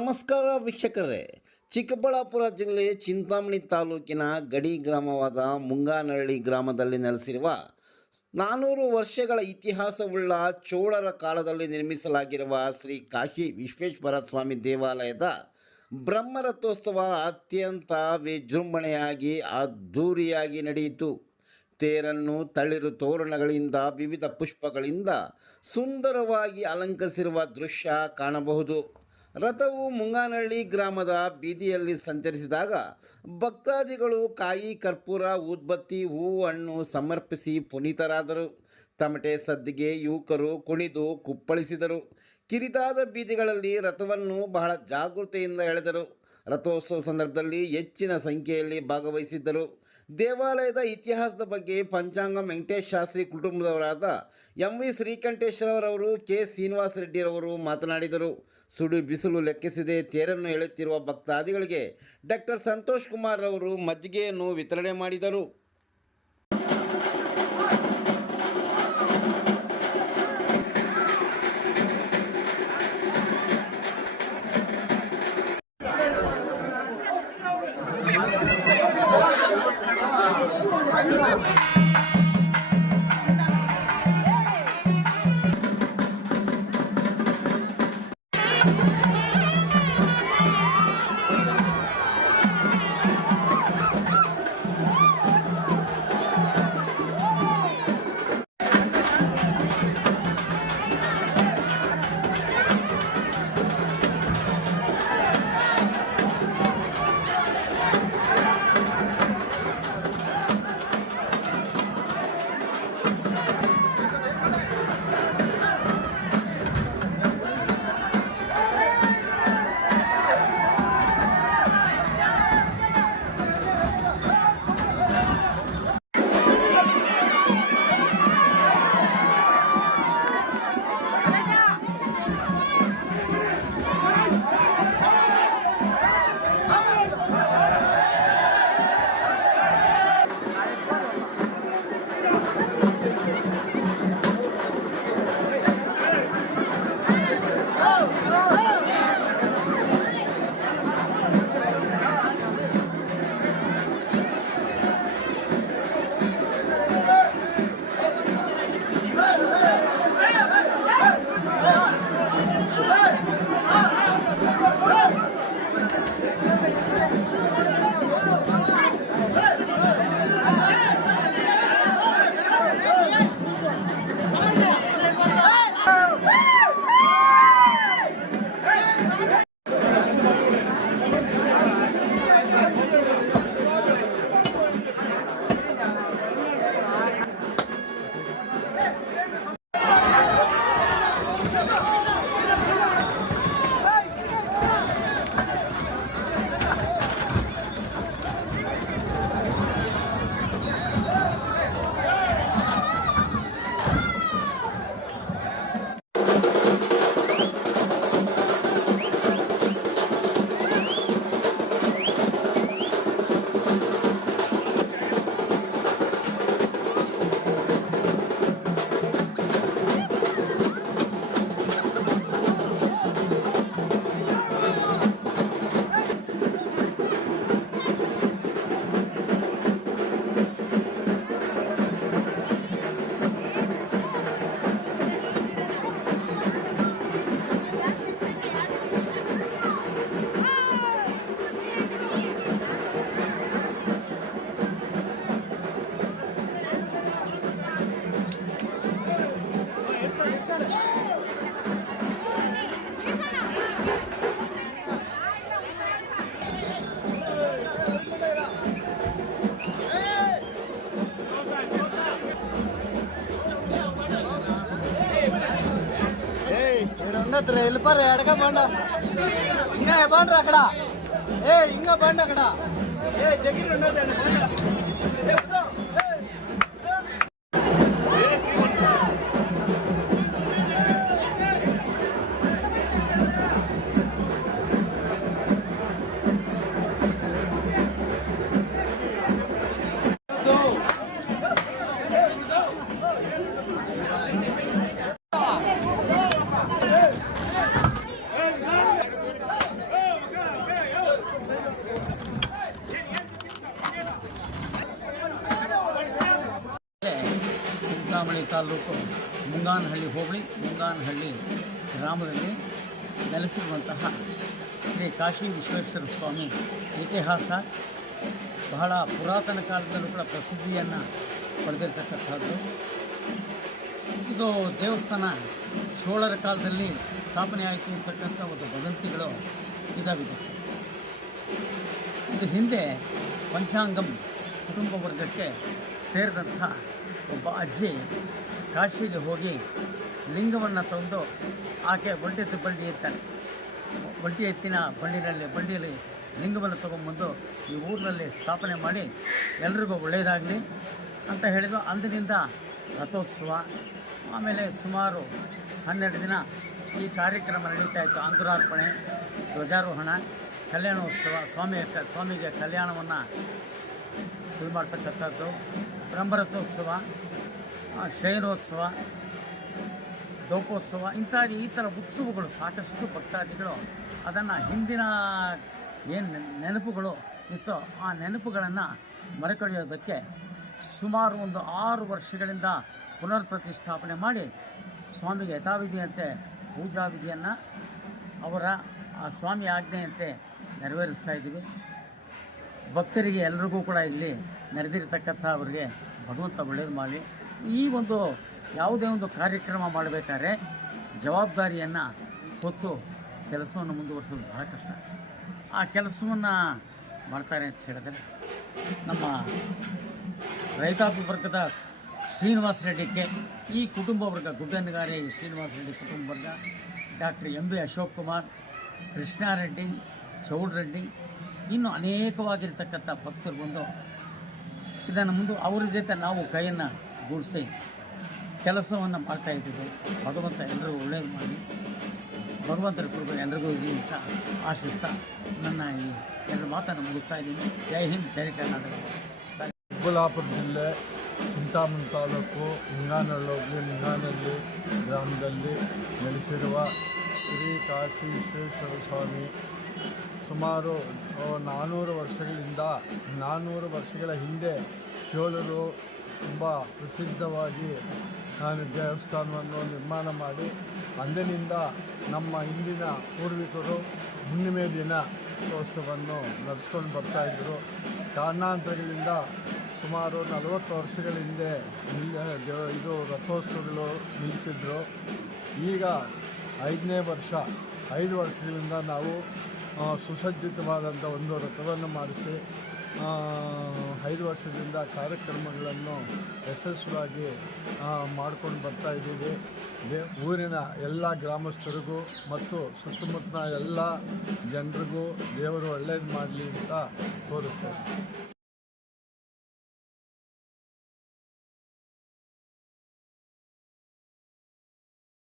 ನಮಸ್ಕಾರ ವೀಕ್ಷಕರೇ. ಚಿಕ್ಕಬಳ್ಳಾಪುರ ಜಿಲ್ಲೆ ಚಿಂತಾಮಣಿ ತಾಲೂಕಿನ ಗಡಿ ಗ್ರಾಮವಾದ ಮುಂಗಾನಹಳ್ಳಿ ಗ್ರಾಮದಲ್ಲಿ ನೆಲೆಸಿರುವ 400 ವರ್ಷಗಳ ಇತಿಹಾಸವುಳ್ಳ ಚೋಳರ ಕಾಲದಲ್ಲಿ ನಿರ್ಮಿಸಲಾಗಿರುವ ಶ್ರೀ ಕಾಶಿ ವಿಶ್ವೇಶ್ವರ ಸ್ವಾಮಿ ದೇವಾಲಯದ ಬ್ರಹ್ಮರಥೋತ್ಸವ ಅತ್ಯಂತ ವಿಜೃಂಭಣೆಯಾಗಿ ಅದ್ಧೂರಿಯಾಗಿ ನಡೆಯಿತು. ತೇರನ್ನು ತಳಿರು ತೋರಣಗಳಿಂದ ವಿವಿಧ ಪುಷ್ಪಗಳಿಂದ ಸುಂದರವಾಗಿ ಅಲಂಕರಿಸಿರುವ ದೃಶ್ಯ ಕಾಣಬಹುದು. ರಥವು ಮುಂಗಾನಹಳ್ಳಿ ಗ್ರಾಮದ ಬೀದಿಯಲ್ಲಿ ಸಂಚರಿಸಿದಾಗ ಭಕ್ತಾದಿಗಳು ಕಾಯಿ, ಕರ್ಪೂರ, ಊದ್ಬತ್ತಿ, ಹೂವು, ಹಣ್ಣು ಸಮರ್ಪಿಸಿ ಪುನೀತರಾದರು. ತಮಟೆ ಸದ್ದಿಗೆ ಯುವಕರು ಕುಣಿದು ಕುಪ್ಪಳಿಸಿದರು. ಕಿರಿದಾದ ಬೀದಿಗಳಲ್ಲಿ ರಥವನ್ನು ಬಹಳ ಜಾಗೃತೆಯಿಂದ ಎಳೆದರು. ರಥೋತ್ಸವ ಸಂದರ್ಭದಲ್ಲಿ ಹೆಚ್ಚಿನ ಸಂಖ್ಯೆಯಲ್ಲಿ ಭಾಗವಹಿಸಿದ್ದರು. ದೇವಾಲಯದ ಇತಿಹಾಸದ ಬಗ್ಗೆ ಪಂಚಾಂಗ ವೆಂಕಟೇಶ ಶಾಸ್ತ್ರಿ ಕುಟುಂಬದವರಾದ ಎಂ.ವಿ. ಶ್ರೀಕಂಠೇಶ್ವರರವರು, ಕೆ. ಶ್ರೀನಿವಾಸ ರೆಡ್ಡಿರವರು ಮಾತನಾಡಿದರು. ಸುಡು ಬಿಸಿಲು ಲೆಕ್ಕಿಸದೆ ತೇರನ್ನು ಎಳೆಯುತ್ತಿರುವ ಭಕ್ತಾದಿಗಳಿಗೆ ಡಾಕ್ಟರ್ ಸಂತೋಷ್ ಕುಮಾರ್ ಅವರು ಮಜ್ಜಿಗೆಯನ್ನು ವಿತರಣೆ ಮಾಡಿದರು. వెళ్ళిపోరు ఎడగా బండ ఇంకా బండ్రు అక్కడ ఇంకా బండి అక్కడ దగ్గర ఉండదు. ಚಿಂತಾಮಣಿ ತಾಲೂಕು ಮುಂಗಾನಹಳ್ಳಿ ಹೋಬಳಿ ಮುಂಗಾನಹಳ್ಳಿ ಗ್ರಾಮದಲ್ಲಿ ನೆಲೆಸಿರುವಂತಹ ಶ್ರೀ ಕಾಶಿ ವಿಶ್ವೇಶ್ವರ ಸ್ವಾಮಿ ಇತಿಹಾಸ ಬಹಳ ಪುರಾತನ ಕಾಲದಲ್ಲೂ ಕೂಡ ಪ್ರಸಿದ್ಧಿಯನ್ನು ಪಡೆದಿರ್ತಕ್ಕಂಥದ್ದು. ಇದು ದೇವಸ್ಥಾನ ಚೋಳರ ಕಾಲದಲ್ಲಿ ಸ್ಥಾಪನೆ ಆಯಿತು ಅಂತಕ್ಕಂಥ ಒಂದು ವದಂತಿಗಳು ಇದಾವಿದೆ. ಇದು ಹಿಂದೆ ಪಂಚಾಂಗಂ ಕುಟುಂಬ ವರ್ಗಕ್ಕೆ ಸೇರಿದಂಥ ಒಬ್ಬ ಅಜ್ಜಿ ಕಾಶಿಗೆ ಹೋಗಿ ಲಿಂಗವನ್ನು ತಂದು ಆಕೆ ಒಂಟಿ ಎತ್ತಿನ ಬಂಡಿಯಲ್ಲಿ ಲಿಂಗವನ್ನು ತೊಗೊಂಬಂದು ಈ ಊರಿನಲ್ಲಿ ಸ್ಥಾಪನೆ ಮಾಡಿ ಎಲ್ರಿಗೂ ಒಳ್ಳೆಯದಾಗಲಿ ಅಂತ ಹೇಳಿದ್ರು. ಅಂದಿನಿಂದ ರಥೋತ್ಸವ, ಆಮೇಲೆ ಸುಮಾರು 12 ದಿನ ಈ ಕಾರ್ಯಕ್ರಮ ನಡೀತಾ ಇತ್ತು. ಅಂಕುರಾರ್ಪಣೆ, ಧ್ವಜಾರೋಹಣ, ಕಲ್ಯಾಣೋತ್ಸವ, ಸ್ವಾಮಿಗೆ ಕಲ್ಯಾಣವನ್ನು ಇದು ಮಾಡ್ತಕ್ಕಂಥದ್ದು, ಬ್ರಹ್ಮರಥೋತ್ಸವ, ಶಯನೋತ್ಸವ, ದೋಪೋತ್ಸವ ಈ ಥರ ಉತ್ಸವಗಳು ಸಾಕಷ್ಟು ಭಕ್ತಾದಿಗಳು ಅದನ್ನು ಹಿಂದಿನ ಏನು ನೆನಪುಗಳು ಇತ್ತೋ ಆ ನೆನಪುಗಳನ್ನು ಮರುಕಳಿಯೋದಕ್ಕೆ ಸುಮಾರು ಒಂದು 6 ವರ್ಷಗಳಿಂದ ಪುನರ್ ಪ್ರತಿಷ್ಠಾಪನೆ ಮಾಡಿ ಸ್ವಾಮಿಗೆ ಯಥಾವಿಧಿಯಂತೆ ಪೂಜಾ ವಿಧಿಯನ್ನು ಅವರ ಆ ಸ್ವಾಮಿ ಆಜ್ಞೆಯಂತೆ ನೆರವೇರಿಸ್ತಾ ಇದ್ದೀವಿ. ಭಕ್ತರಿಗೆ ಎಲ್ರಿಗೂ ಕೂಡ ಇಲ್ಲಿ ನೆರೆದಿರ್ತಕ್ಕಂಥ ಅವರಿಗೆ ಭಗವಂತ ಒಳ್ಳೆಯದು ಮಾಡಲಿ. ಈ ಒಂದು ಯಾವುದೇ ಒಂದು ಕಾರ್ಯಕ್ರಮ ಮಾಡಬೇಕಾದ್ರೆ ಜವಾಬ್ದಾರಿಯನ್ನು ಹೊತ್ತು ಕೆಲಸವನ್ನು ಮುಂದುವರಿಸೋದು ಬಹಳ ಕಷ್ಟ. ಆ ಕೆಲಸವನ್ನು ಮಾಡ್ತಾರೆ ಅಂತ ಹೇಳಿದ್ರೆ ನಮ್ಮ ರೈತಾಪಿ ವರ್ಗದ ಶ್ರೀನಿವಾಸ ರೆಡ್ಡಿಗೆ ಈ ಕುಟುಂಬ ವರ್ಗ, ಗುಡ್ಡನಗಾರೆ ಶ್ರೀನಿವಾಸ ರೆಡ್ಡಿ ಕುಟುಂಬ ವರ್ಗ, ಡಾಕ್ಟರ್ MB ಅಶೋಕ್ ಕುಮಾರ್, ಕೃಷ್ಣಾರೆಡ್ಡಿ, ಚೌಡ್ರೆಡ್ಡಿ, ಇನ್ನೂ ಅನೇಕವಾಗಿರ್ತಕ್ಕಂಥ ಭಕ್ತರು ಬಂದು ಇದನ್ನು ಮುಂದೆ ಅವರ ಜೊತೆ ನಾವು ಕೈಯನ್ನು ಗೂಡಿಸಿ ಕೆಲಸವನ್ನು ಮಾಡ್ತಾಯಿದ್ದೀವಿ. ಭಗವಂತ ಎಲ್ಲರಿಗೂ ಒಳ್ಳೆಯದು ಮಾಡಿ, ಭಗವಂತರ ಕೃಪೆ ಎಲ್ಲರಿಗೂ ಇರಲಿ ಅಂತ ಆಶಿಸ್ತಾ ನನ್ನ ಈ 2 ಮಾತನ್ನು ಮುಗಿಸ್ತಾ ಇದ್ದೀನಿ. ಜೈ ಹಿಂದ್, ಜೈ ಕರ್ನಾಟಕ. ಚಿಕ್ಕಬಳ್ಳಾಪುರ ಜಿಲ್ಲೆ ಚಿಂತಾಮಣಿ ತಾಲೂಕು ಮುಂಗಾನಹಳ್ಳಿ ಗ್ರಾಮದಲ್ಲಿ ನೆಲೆಸಿರುವ ಶ್ರೀ ಕಾಶಿ ವಿಶ್ವೇಶ್ವರ ಸ್ವಾಮಿ ಸುಮಾರು 400 ವರ್ಷಗಳ ಹಿಂದೆ ಚೋಳರು ತುಂಬ ಪ್ರಸಿದ್ಧವಾಗಿ ದೇವಸ್ಥಾನವನ್ನು ನಿರ್ಮಾಣ ಮಾಡಿ ಅಂದಿನಿಂದ ನಮ್ಮ ಹಿಂದಿನ ಪೂರ್ವಿಕರು ಹುಣ್ಣಿಮೆ ದಿನ ರಥೋತ್ಸವವನ್ನು ನಡೆಸ್ಕೊಂಡು ಬರ್ತಾಯಿದ್ದರು. ಕಾರಣಾಂತರಗಳಿಂದ ಸುಮಾರು 40 ವರ್ಷಗಳ ಹಿಂದೆ ಇದು ರಥೋತ್ಸವಗಳು ನಿಲ್ಲಿಸಿದ್ರು. ಈಗ 5ನೇ ವರ್ಷ, 5 ವರ್ಷಗಳಿಂದ ನಾವು ಸುಸಜ್ಜಿತವಾದಂಥ ಒಂದು ರಥವನ್ನು ಮಾಡಿಸಿ 5 ವರ್ಷದಿಂದ ಕಾರ್ಯಕ್ರಮಗಳನ್ನು ಯಶಸ್ವಿಯಾಗಿ ಮಾಡ್ಕೊಂಡು ಬರ್ತಾಯಿದ್ದೀವಿ. ಊರಿನ ಎಲ್ಲ ಗ್ರಾಮಸ್ಥರಿಗೂ ಮತ್ತು ಸುತ್ತಮುತ್ತಲ ಎಲ್ಲ ಜನರಿಗೂ ದೇವರು ಒಳ್ಳೇದು ಮಾಡಲಿ ಅಂತ ಕೋರುತ್ತೇವೆ.